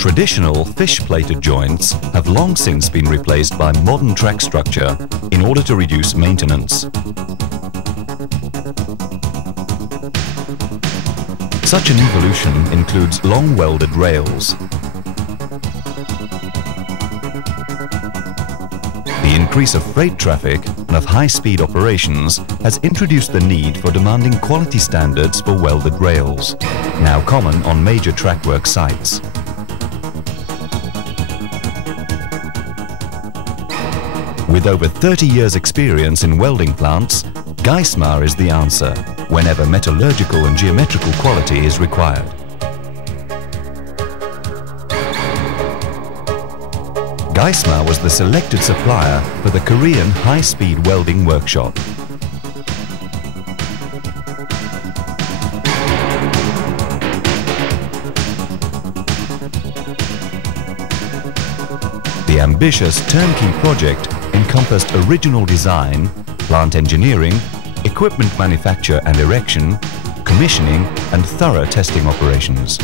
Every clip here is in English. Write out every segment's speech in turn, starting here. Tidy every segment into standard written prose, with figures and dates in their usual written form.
Traditional fish-plated joints have long since been replaced by modern track structure in order to reduce maintenance. Such an evolution includes long welded rails. The increase of freight traffic and of high-speed operations has introduced the need for demanding quality standards for welded rails, now common on major track work sites. With over 30 years' experience in welding plants, Geismar is the answer whenever metallurgical and geometrical quality is required. Geismar was the selected supplier for the Korean high-speed welding workshop. The ambitious turnkey project encompassed original design, plant engineering, equipment manufacture and erection, commissioning and thorough testing operations.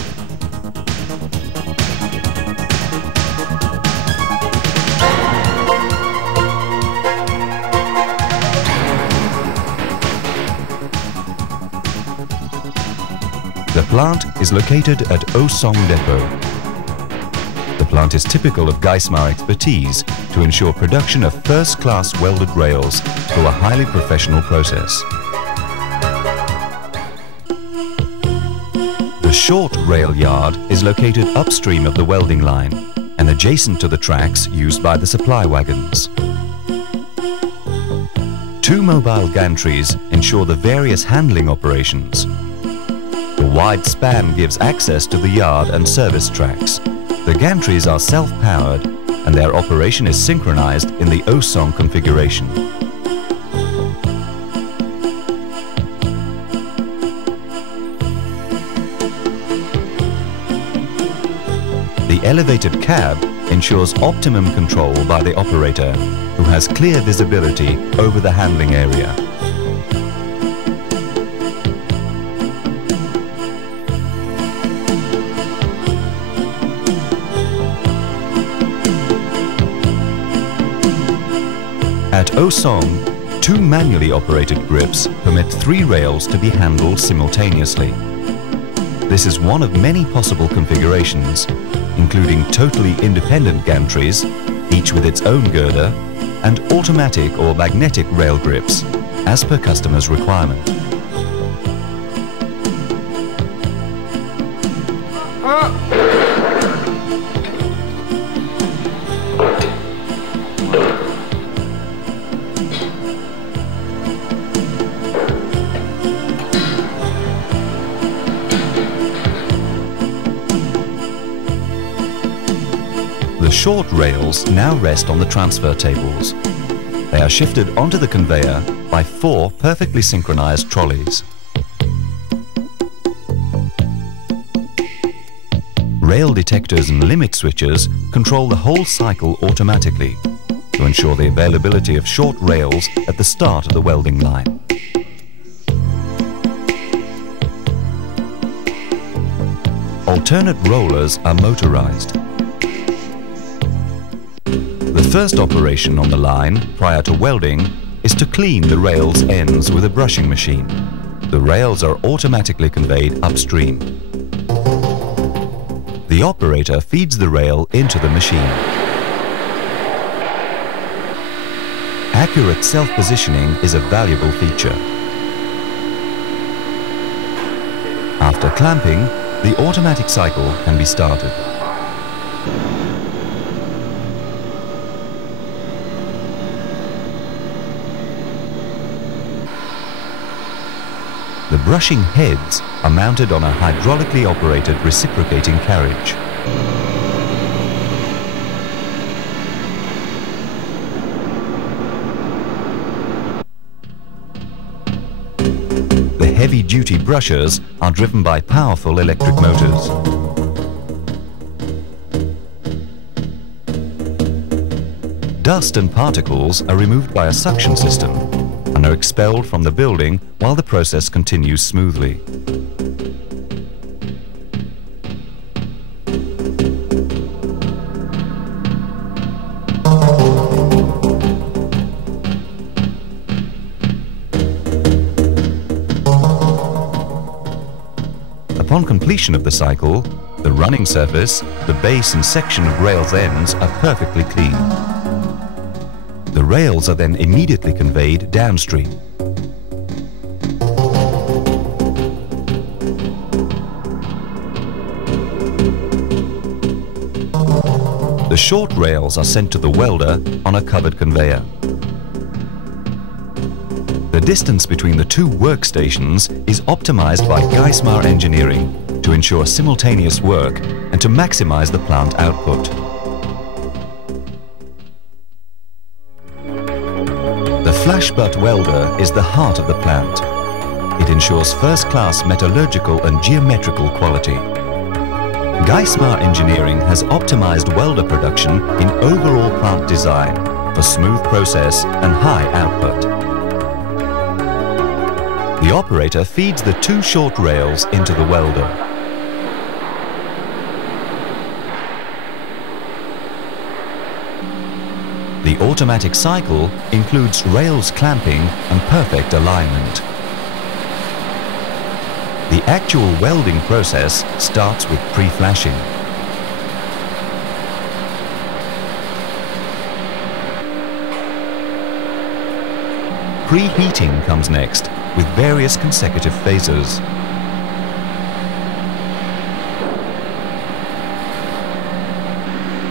The plant is located at Osong Depot. The plant is typical of Geismar expertise to ensure production of first-class welded rails through a highly professional process. The short rail yard is located upstream of the welding line and adjacent to the tracks used by the supply wagons. Two mobile gantries ensure the various handling operations. The wide span gives access to the yard and service tracks. The gantries are self-powered and their operation is synchronized in the Osong configuration. The elevated cab ensures optimum control by the operator, who has clear visibility over the handling area. At Osong, two manually operated grips permit 3 rails to be handled simultaneously. This is one of many possible configurations, including totally independent gantries, each with its own girder, and automatic or magnetic rail grips, as per customer's requirement. The short rails now rest on the transfer tables. They are shifted onto the conveyor by 4 perfectly synchronized trolleys. Rail detectors and limit switches control the whole cycle automatically to ensure the availability of short rails at the start of the welding line. Alternate rollers are motorized. The first operation on the line prior to welding is to clean the rail's ends with a brushing machine. The rails are automatically conveyed upstream. The operator feeds the rail into the machine. Accurate self-positioning is a valuable feature. After clamping, the automatic cycle can be started. The brushing heads are mounted on a hydraulically operated reciprocating carriage. The heavy-duty brushers are driven by powerful electric motors. Dust and particles are removed by a suction system and are expelled from the building while the process continues smoothly. Upon completion of the cycle, the running surface, the base and section of rail's ends are perfectly clean. The rails are then immediately conveyed downstream. The short rails are sent to the welder on a covered conveyor. The distance between the two workstations is optimized by Geismar engineering to ensure simultaneous work and to maximize the plant output. The flash butt welder is the heart of the plant. It ensures first-class metallurgical and geometrical quality. Geismar engineering has optimized welder production in overall plant design for smooth process and high output. The operator feeds the two short rails into the welder. The automatic cycle includes rails clamping and perfect alignment. The actual welding process starts with pre-flashing. Preheating comes next, with various consecutive phases.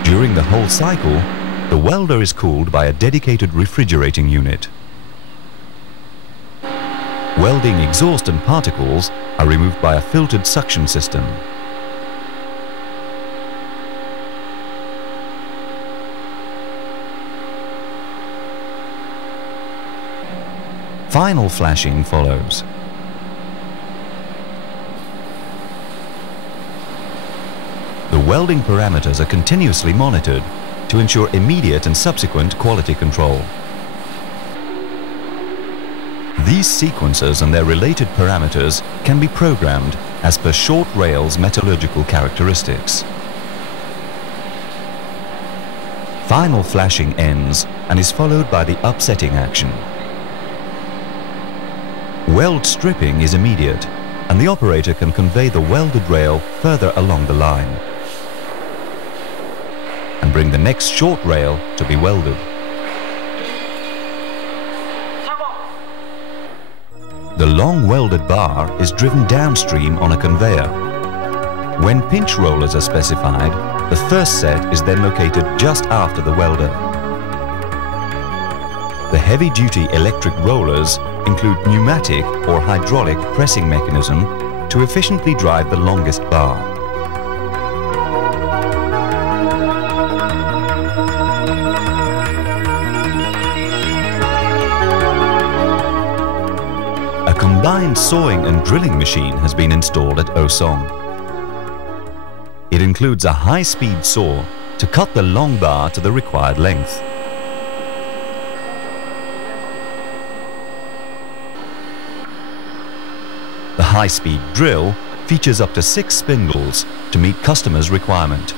During the whole cycle, the welder is cooled by a dedicated refrigerating unit. Welding exhaust and particles are removed by a filtered suction system. Final flashing follows. The welding parameters are continuously monitored to ensure immediate and subsequent quality control. These sequences and their related parameters can be programmed as per short rail's metallurgical characteristics. Final flashing ends and is followed by the upsetting action. Weld stripping is immediate, and the operator can convey the welded rail further along the line and bring the next short rail to be welded. The long welded bar is driven downstream on a conveyor. When pinch rollers are specified, the first set is then located just after the welder. The heavy-duty electric rollers include pneumatic or hydraulic pressing mechanism to efficiently drive the longest bar. A combined sawing and drilling machine has been installed at Osong. It includes a high-speed saw to cut the long bar to the required length. The high-speed drill features up to 6 spindles to meet customers' requirement.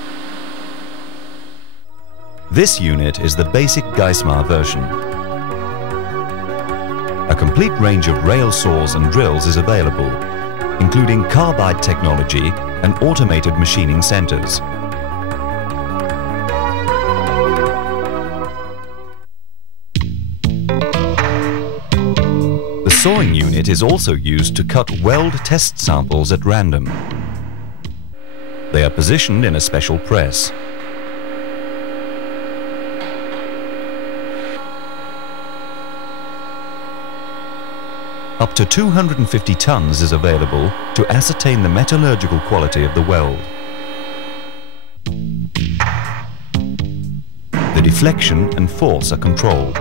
This unit is the basic Geismar version. A complete range of rail saws and drills is available, including carbide technology and automated machining centers. The sawing unit is also used to cut weld test samples at random. They are positioned in a special press. Up to 250 tons is available to ascertain the metallurgical quality of the weld. The deflection and force are controlled.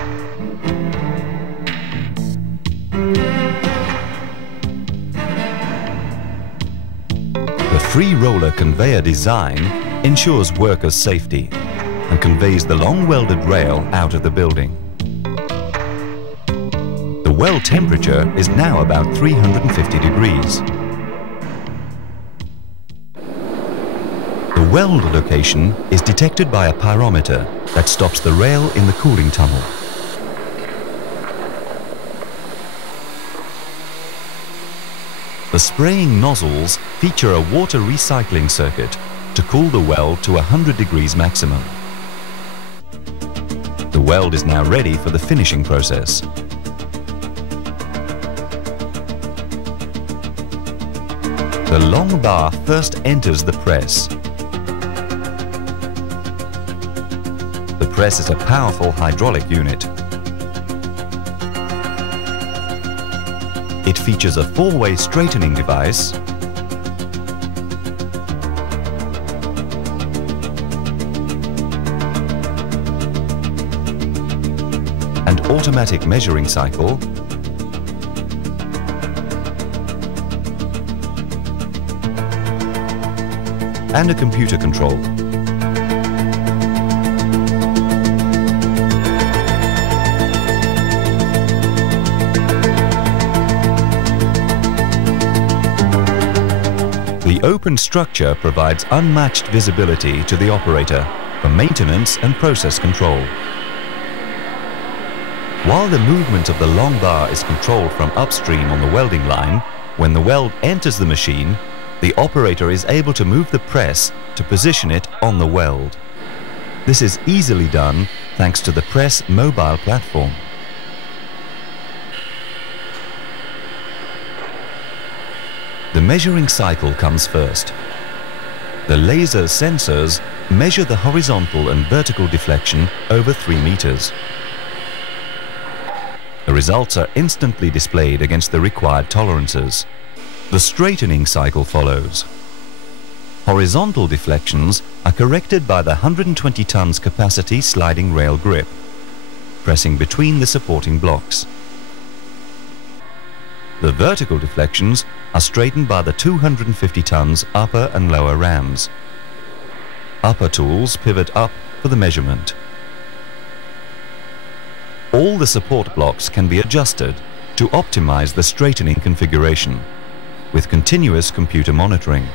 The free roller conveyor design ensures workers' safety and conveys the long welded rail out of the building. The weld temperature is now about 350 degrees. The weld location is detected by a pyrometer that stops the rail in the cooling tunnel. The The spraying nozzles feature a water recycling circuit to cool the weld to 100 degrees maximum. The weld is now ready for the finishing process. The long bar first enters the press. The press is a powerful hydraulic unit. It features a four-way straightening device, an automatic measuring cycle, and a computer control. The open structure provides unmatched visibility to the operator for maintenance and process control. While the movement of the long bar is controlled from upstream on the welding line, when the weld enters the machine, the operator is able to move the press to position it on the weld. This is easily done thanks to the press mobile platform. The measuring cycle comes first. The laser sensors measure the horizontal and vertical deflection over 3 meters. The results are instantly displayed against the required tolerances. The straightening cycle follows. Horizontal deflections are corrected by the 120 tons capacity sliding rail grip, pressing between the supporting blocks. The vertical deflections are straightened by the 250 tons upper and lower rams. Upper tools pivot up for the measurement. All the support blocks can be adjusted to optimize the straightening configuration with continuous computer monitoring.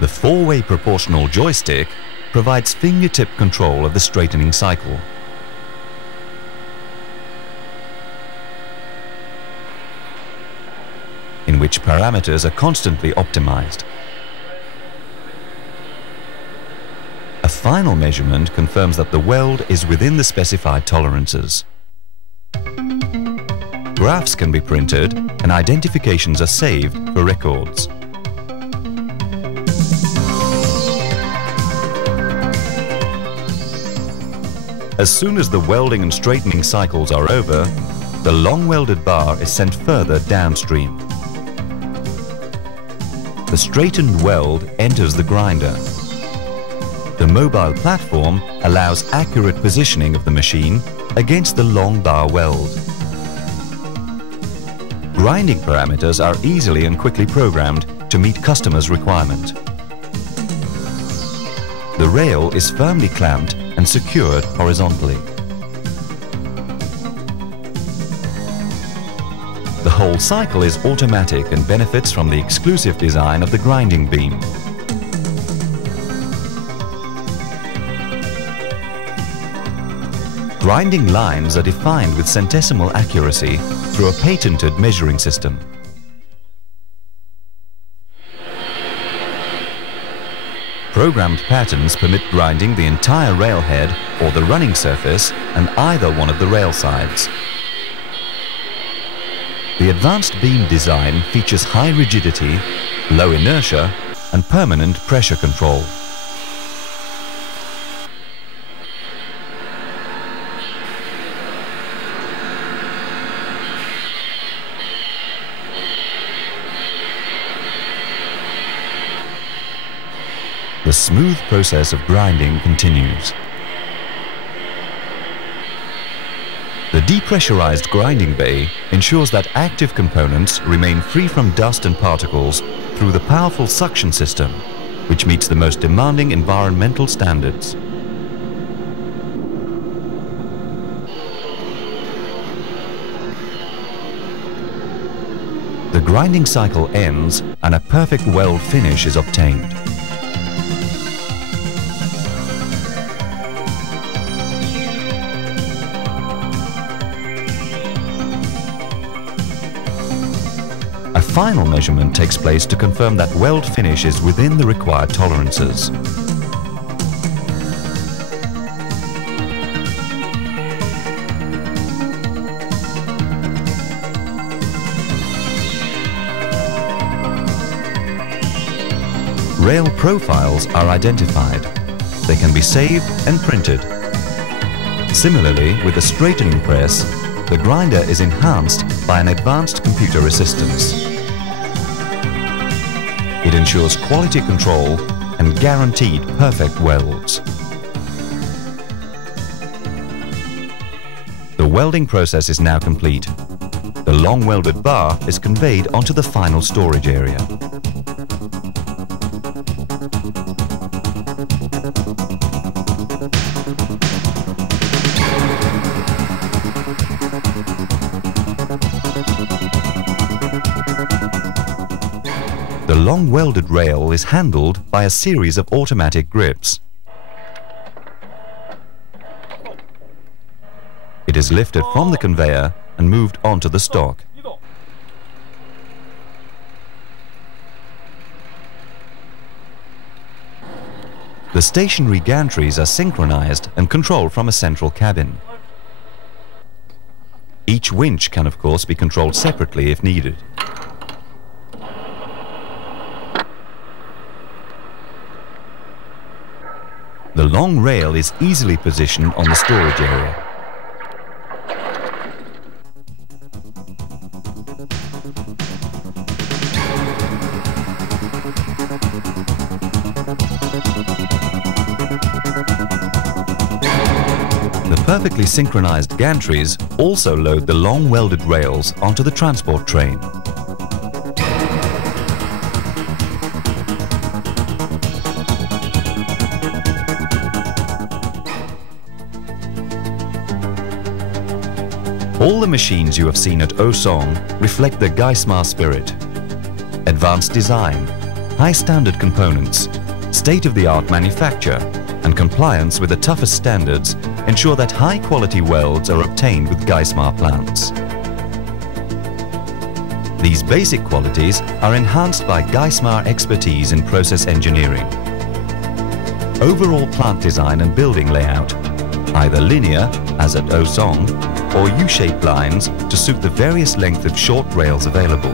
The four-way proportional joystick provides fingertip control of the straightening cycle. In which parameters are constantly optimized. A final measurement confirms that the weld is within the specified tolerances. Graphs can be printed and identifications are saved for records. As soon as the welding and straightening cycles are over, the long welded bar is sent further downstream. The straightened weld enters the grinder. The mobile platform allows accurate positioning of the machine against the long bar weld. Grinding parameters are easily and quickly programmed to meet customers' requirement. The rail is firmly clamped and secured horizontally. The whole cycle is automatic and benefits from the exclusive design of the grinding beam. Grinding lines are defined with centesimal accuracy through a patented measuring system. Programmed patterns permit grinding the entire railhead or the running surface and either one of the rail sides. The advanced beam design features high rigidity, low inertia, and permanent pressure control. The smooth process of grinding continues. The depressurized grinding bay ensures that active components remain free from dust and particles through the powerful suction system, which meets the most demanding environmental standards. The grinding cycle ends and a perfect weld finish is obtained. final measurement takes place to confirm that weld finish is within the required tolerances. Rail profiles are identified. They can be saved and printed. Similarly, with the straightening press, the grinder is enhanced by an advanced computer assistance. It ensures quality control and guaranteed perfect welds. The welding process is now complete. The long welded bar is conveyed onto the final storage area. The long welded rail is handled by a series of automatic grips. It is lifted from the conveyor and moved onto the stock. The stationary gantries are synchronized and controlled from a central cabin. Each winch can of course be controlled separately if needed. The long rail is easily positioned on the storage area. The perfectly synchronized gantries also load the long welded rails onto the transport train. All the machines you have seen at Osong reflect the Geismar spirit. Advanced design, high standard components, state-of-the-art manufacture and compliance with the toughest standards ensure that high-quality welds are obtained with Geismar plants. These basic qualities are enhanced by Geismar expertise in process engineering. Overall plant design and building layout, either linear, as at Osong, or U-shaped lines to suit the various length of short rails available.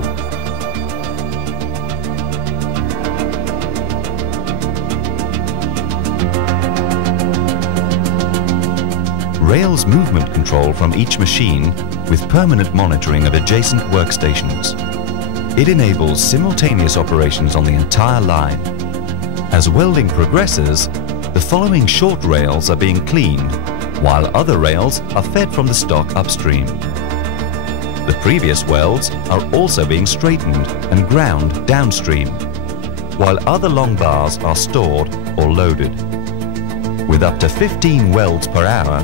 Rails movement control from each machine with permanent monitoring of adjacent workstations. It enables simultaneous operations on the entire line. As welding progresses, the following short rails are being cleaned, while other rails are fed from the stock upstream. The previous welds are also being straightened and ground downstream, while other long bars are stored or loaded. With up to 15 welds per hour,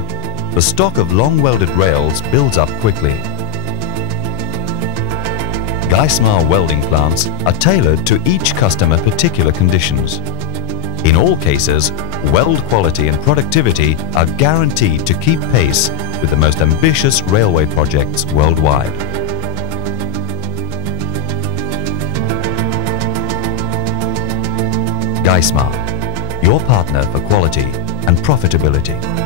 the stock of long welded rails builds up quickly. Geismar welding plants are tailored to each customer particular conditions. In all cases, weld quality and productivity are guaranteed to keep pace with the most ambitious railway projects worldwide. Geismar, your partner for quality and profitability.